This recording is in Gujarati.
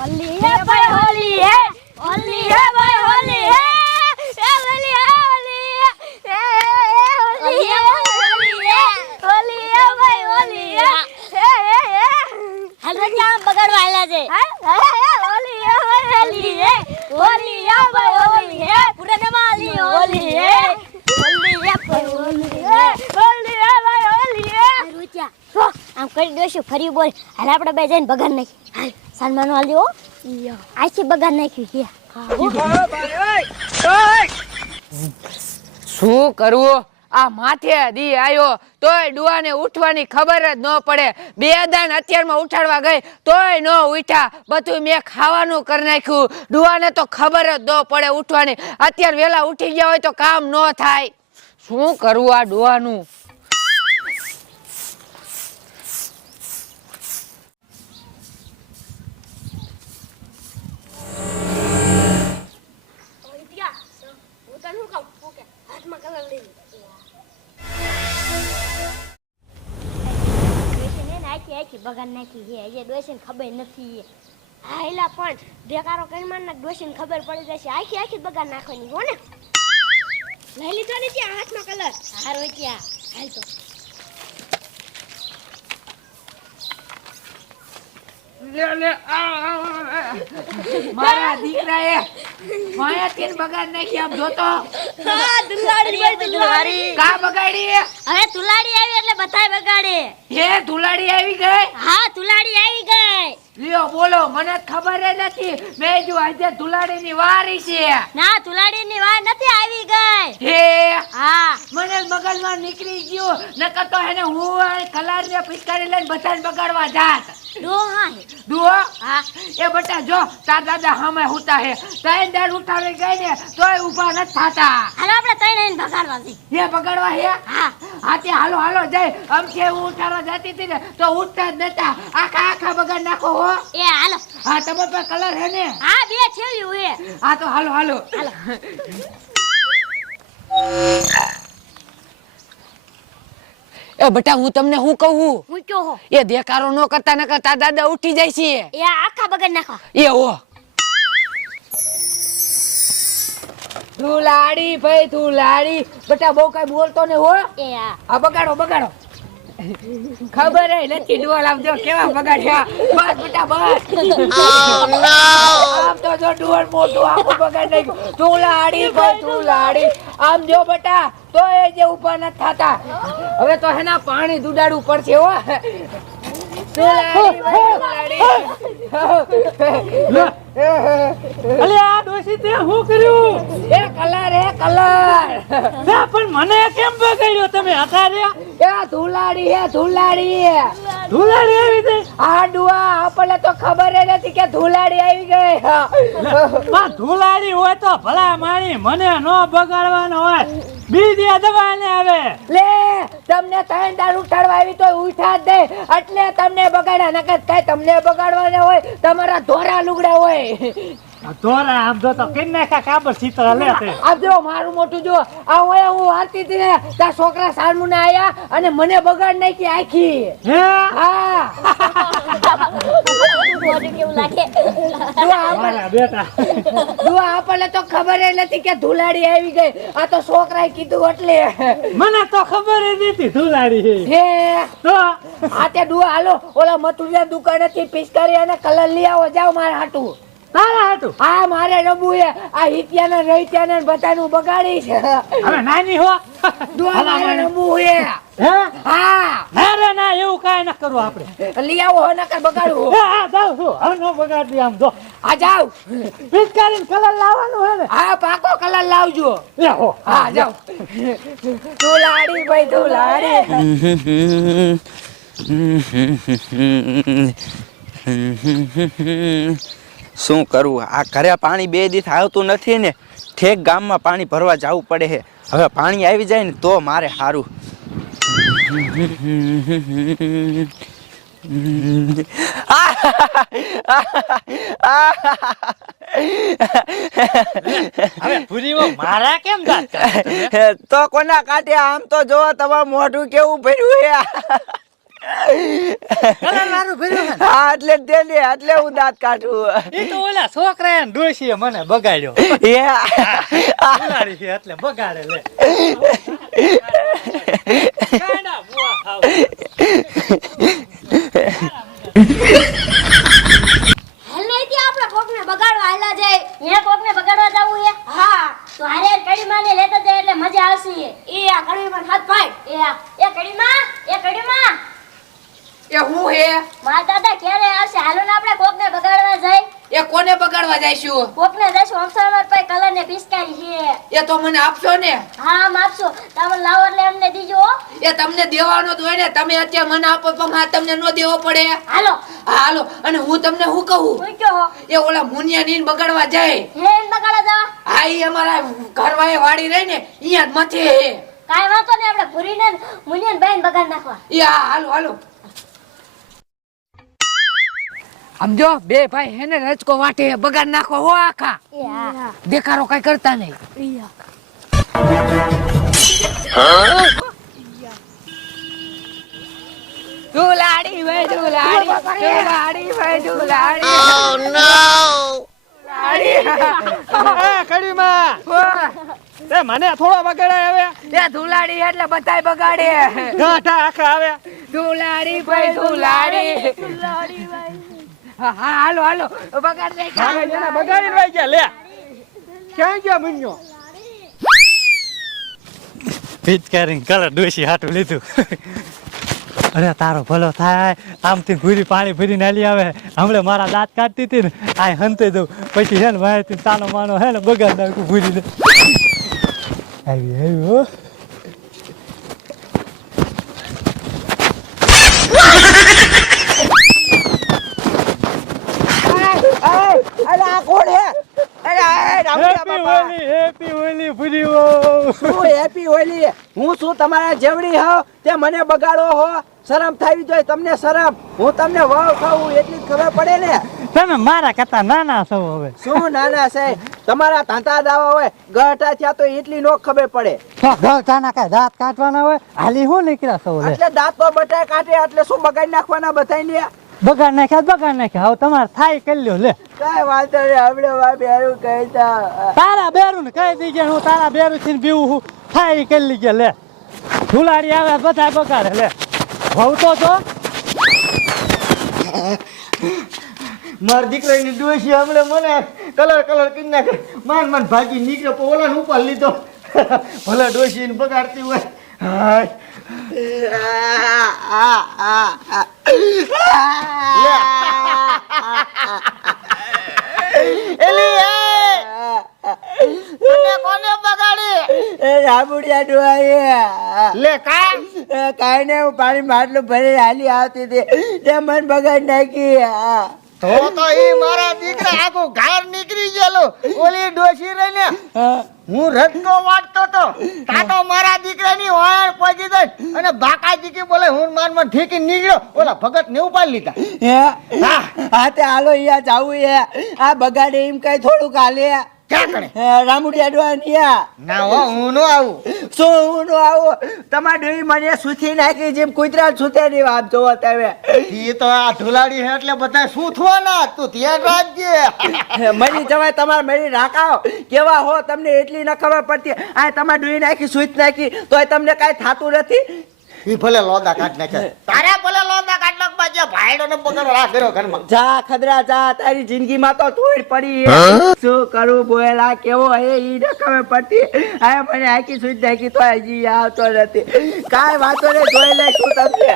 હોલી હે ભાઈ હોલી હે હોલી હે ભાઈ હોલી હે હોલી હોલી હે એ હે ભાઈ હોલી હે. હે હે હે હલવા જામ હોલી હે હોલી હે ભાઈ હોલી હે. પૂરા હોલી હે હોલી હે ફરી બોલ. હાલ આપણે બે જઈને ભગન નહીં સન્માન વાલી હો. આથી બગાડ નાખ્યું છે. શું કરવું આ માથે દી આવ્યો તોય ડુઆને ઉઠવાની ખબર જ ન પડે. બે દાન અત્યારમાં ઉઠાડવા ગઈ તોય ન ઉઠ્યા. બધું મેં ખાવાનું કરી નાખ્યું. ડુઆને તો ખબર જ ન પડે ઉઠવાની. અત્યારે વેલા ઉઠી ગયા હોય તો કામ ન થાય. શું કરવું આ ડુઆનું બગાડ નાખી છે. હજી ડોશીને ખબર નથી. હા એલા પણ દેકારો કઈ માન ને ડોશીને ખબર પડી જશે. આખી આખી બગાડ નાખવાની હો ને. લઈ લીધો ને ત્યાં હાથનો કલર? હારો ત્યાં હાલ તો લે લે આ, આ, આ, આ. મારા દીકરાએ માયાથી બગાડ નાખી આમ જોતો. હા દુલાડી ભાઈ દુલાડી કા બગાડી? હવે તુલાડી આવી એટલે બધાય બગાડે. હે તુલાડી આવી ગઈ? હા તુલાડી આવી ગઈ. લ્યો બોલો મને ખબર જ નથી. મેં જો આજે ધુલાડીની વારી છે. ના તુલાડીની વાર નથી આવી ગઈ. હે? હા. મને મગજ મગજમાં નીકળી ગયું. નકર તો એને હું આ કલર ને પિચકારી લઈને બધાને બગાડવા જાત. ડોહા? હે. ડુઓ હા એ બટા જો તાર દાદા હામે હુતા હે. ત્રણ દાડ ઉઠાવી ગઈ ને તોય ઊભા થાતા. હાલો આપણે જઈ હે હા? હા. તે હાલો હાલો જાય. આમ છે હું ઉઠાડવા જતી હતી ને તો ઉઠતા જ નતા. આખા આખા બગાડ નાખો હો. એ હાલો. હા પાસે કલર હે ને? હા બે છેલ્યું હે. હા તો હાલો હાલો. હાલો. એ બટા હું તમને શું કહું? હું કયો હો? એ દેખારો ન કરતા ન કરતા દાદા ઉઠી જાય છે. એ આખા બગાડ નાખો એ હો. ધુલાડી ભાઈ ધુલાડી. બટા બહુ કઈ બોલતો ને હો. એ આ બગાડો બગાડો. ખબર હે નથી ડોલ આમ કેવા બગાડ્યા બસ બેટા બસ. આમ તો જો ડોલ મોટું આખું બગાડ નાખ્યું ધુલાડી ભાઈ ધુલાડી. આમ જો બેટા તો એ જે ઉપર નથી થતા. હવે તો હેના પાણી દુડાડવું પડશે હો. ભાઈ ધુલાડી. અલે આ ડોશી તે શું કર્યું? એ કલર હે કલર. ના પણ મને કેમ બગાડ્યો તમે? હતા એ ધુલાડી હે ધુલાડી. ધુલાડી આવી ગઈ? આ ડુઆ આપણને તો ખબર ય નથી કે ધુલાડી આવી ગઈ. આ ધુલાડી હોય તો ભલા મારી મને ન બગાડવાનો હોય. બીજી દવાને આવે. લે, તમને ત્રણ દાર ઉઠાડવા આવી તો ઉઠા દે. એટલે તમને બગાડ્યા. નકર કઈ તમને બગાડવાના હોય, તમારા ધોરા લુગડા હોય. ધોરા આમ જો તો કેમ નાખા કાબર ચિત્ર લે તે. આમ જો મારું મોટું જો આ હોય હું વાંચતી હતી ને ત્યાં છોકરા સારમુને આયા અને મને બગાડ નાખી આખી. હે? હા. મોઢું કેવું લાગે? ડુઆ આપણને- તો ખબર નથી કે ધુલાડી આવી ગઈ. આ તો છોકરાએ કીધું એટલે. મને તો ખબર જ નથી ધુલાડી. હે? તો? આ તે ડુઆ હાલો ઓલા મથુરિયા દુકાનેથી પિચકારી અને કલર લઈ આવો જાઓ મારા હાટું. તારા હતું? હા મારે રમવું એ આ હિત્યાના રહિત્યાના બધાનું બગાડી છે. હવે નાની હો. ડુઆ મારે રમવું હે? હા. ના રે ના એવું કાંઈ ન કરવું આપણે. લઈ આવો હો નકર બગાડવું. હે, આ છું. હવે ન બગાડી આમ જો. આ જાવ પિચકારીને કલર લાવવાનું હે ને. હા પાકો કલર લાવજો. હો. ભાઈ શું કરવું? આ ઘરે પાણી બે દિવસ આવતું નથી ને ઠેક ગામમાં પાણી ભરવા જવું પડે છે. હવે પાણી આવી જાય ને તો મારે સારું? તો કોના કાંઠે આમ તો જો તમારું મોઢું કેવું ભર્યું છે. હા એટલે જ એટલે હું દાંત કાઢું. તો ઓલા છોકરા ને ડોશીએ મને બગાડ્યો. એ ઉલાડી છે એટલે બગાડે લે. ગાંડા બુઆ ખાવ. હાલ નહીં ત્યાં આપણે કોકને બગાડવા હાલા જાય અહીંયા કોકને બગાડવા જવું છે હા તો હારે કડીમાં ને લેતા જાય એટલે મજા આવશે એ આ કડીમાં હાથ પાડ એ આ એ કડીમાં એ કડીમાં એ હું હે મારા દાદા ક્યારે આવશે. હાલો ને આપણે કોકને બગાડવા જાય. એ કોને બગાડવા જઈશું કોકને દઈશું અક્ષરમાં પર કલર ને પિસ્કારી છે. એ તો મને આપશો ને? હા આમ આપશો. તમે લાવો એટલે અમને દીજો એ તમને દેવાનો જ હોય ને. તમે અત્યારે મને આપો પણ હા તમને ન દેવો પડે. હાલો. હાલો. અને હું તમને શું કહું? મૂક્યો હો એ ઓલા મુનિયા નીન બગાડવા જાય. હે બગાડવા જા હા એ અમારા ઘરવાએ વાડી રહી ને અહીંયા જ મથે કાઈ વાતો ને આપણે ભૂરીને મુનિયન બેન બગાડ નાખવા. યા હાલો હાલો. સમજો બે ભાઈ હેને રચકો વાટે બગાડ નાખો હો આખા. દેખારો કઈ કરતા નહીં. દુલાડી ભાઈ દુલાડી દુલાડી ભાઈ દુલાડી એ કડીમાં. તે મને થોડા બગાડાય હવે. એ ધુલાડી એટલે બધાય બગાડે. ગાંઠા આખા આવે. ધુલાડી ભાઈ ધુલાડી. હા હા, હાલો હાલો. બગાડ દે બગાડીને વહી ગયા લે. ક્યાં ગયા મન્યો? પિચકારી કલર ડોસી હાટું લીધું. અરે તારો ભલો થાય. આમથી ભૂરી પાણી ભરીને હાલી આવે. હમણાં મારા દાંત કાઢતી હતી ને આ હંતે દઉં. પછી હે ને માહિતી તાનો માનો હે ને બગાડ નાખું ભૂરીને. આવી આવી હો અરે આ કોણ હે અરે આ રામુડા હેપી બાપા હોલી હેપી હોલી ભૂરી હો હું હેપી હોલી. હું શું તમારા જેવડી હો તે મને બગાડો હો. શરમ થવી જોઈએ તમને શરમ. હું તમને વાવ ખાવું એટલી ખબર પડે ને. તમે મારા કરતા નાના છો હવે. શું નાના છે? તમારા તાંતા દાવા હોય ગઢા થયા તો એટલી નો ખબર પડે. ગળતાના કઈ દાંત કાઢવાના હોય? હાલી હું નીકળ્યા છો એટલે દાંત તો બટાય કાઢે એટલે શું બગાડી નાખવાના બધાય બગાડ નાખ્યા તો બગાડ નાખ્યા હવે તમારે થાય કરી લ્યો લે. કઈ વાંધો નહીં આપણે વા બેરું કહેતા તારા બેરું ને કહી દી ગયા હું તારા બેરું થી બીવું હું થાય કરી લીજે લે. ફુલાડી આવે બધા બગાડે લે. ભવ તો જો માર દીકરાની ડોસી હમણે મને કલર કલર કરી નાખે. માન માન ભાગી નીકળ્યો ઓલાને ઉપર લીધો. ભલે ડોસીને બગાડતી હાય. લે. એલી એ! તને કોને બગાડી એ રાબુડિયા ડોહાએ લે કા કાઈ ને હું પાણી માટલું ભરી હાલી આવતી હતી તે મન બગાડી નાખી તો તો એ મારા દીકરા આખો ઘાર નીકળી ગયેલો. ઓલી ડોશી રહીને હું રટકો વાટતો તો તાતો મારા દીકરાની વાણ પહોંચી દઈ અને બાકા દીકી બોલે હું માનમાં ઠેકી નીકળ્યો. ઓલા ભગત ને ઉપાડી લીધા. હે? હા. તે હાલો અહીંયા જાવું હે આ બગાડે એમ કઈ થોડુંક હાલે. ક્યાં કણે રામુડિયા ડોહાનિયા ના હો હું નો આવું. શું હું નો આવું? તમારી ડોહી મને સુથી નાખી જેમ કૂતરા સુતે નહીં આપ જોવો તમે. ઈ તો આ ધુલાડી હે એટલે બધા શું થવાના તું ધ્યાન રાખજે. મરી જવાય તમારે મરી રાખાવ. કેવા હો તમને એટલી ન ખબર પડતી. આ તમારે ડોહી નાખી સુઈ નાખી તોય તમને કાઈ થતું નથી? ઈ ભલે લોદા કાઢ નાખે તારે ભલે બાજે ને બગાડો રાખ કર્યો ઘરમાં. જા ખદરા જા તારી જિંદગીમાં તો ધૂળ પડી. શું કરું બોયલા કેવો હે ઈ ન ખબર પડતી આ મને આખી સુઈ નાખી તો હજી આવતો નથી. કાંઈ વાતો ને જોઈ લઈશું તમને.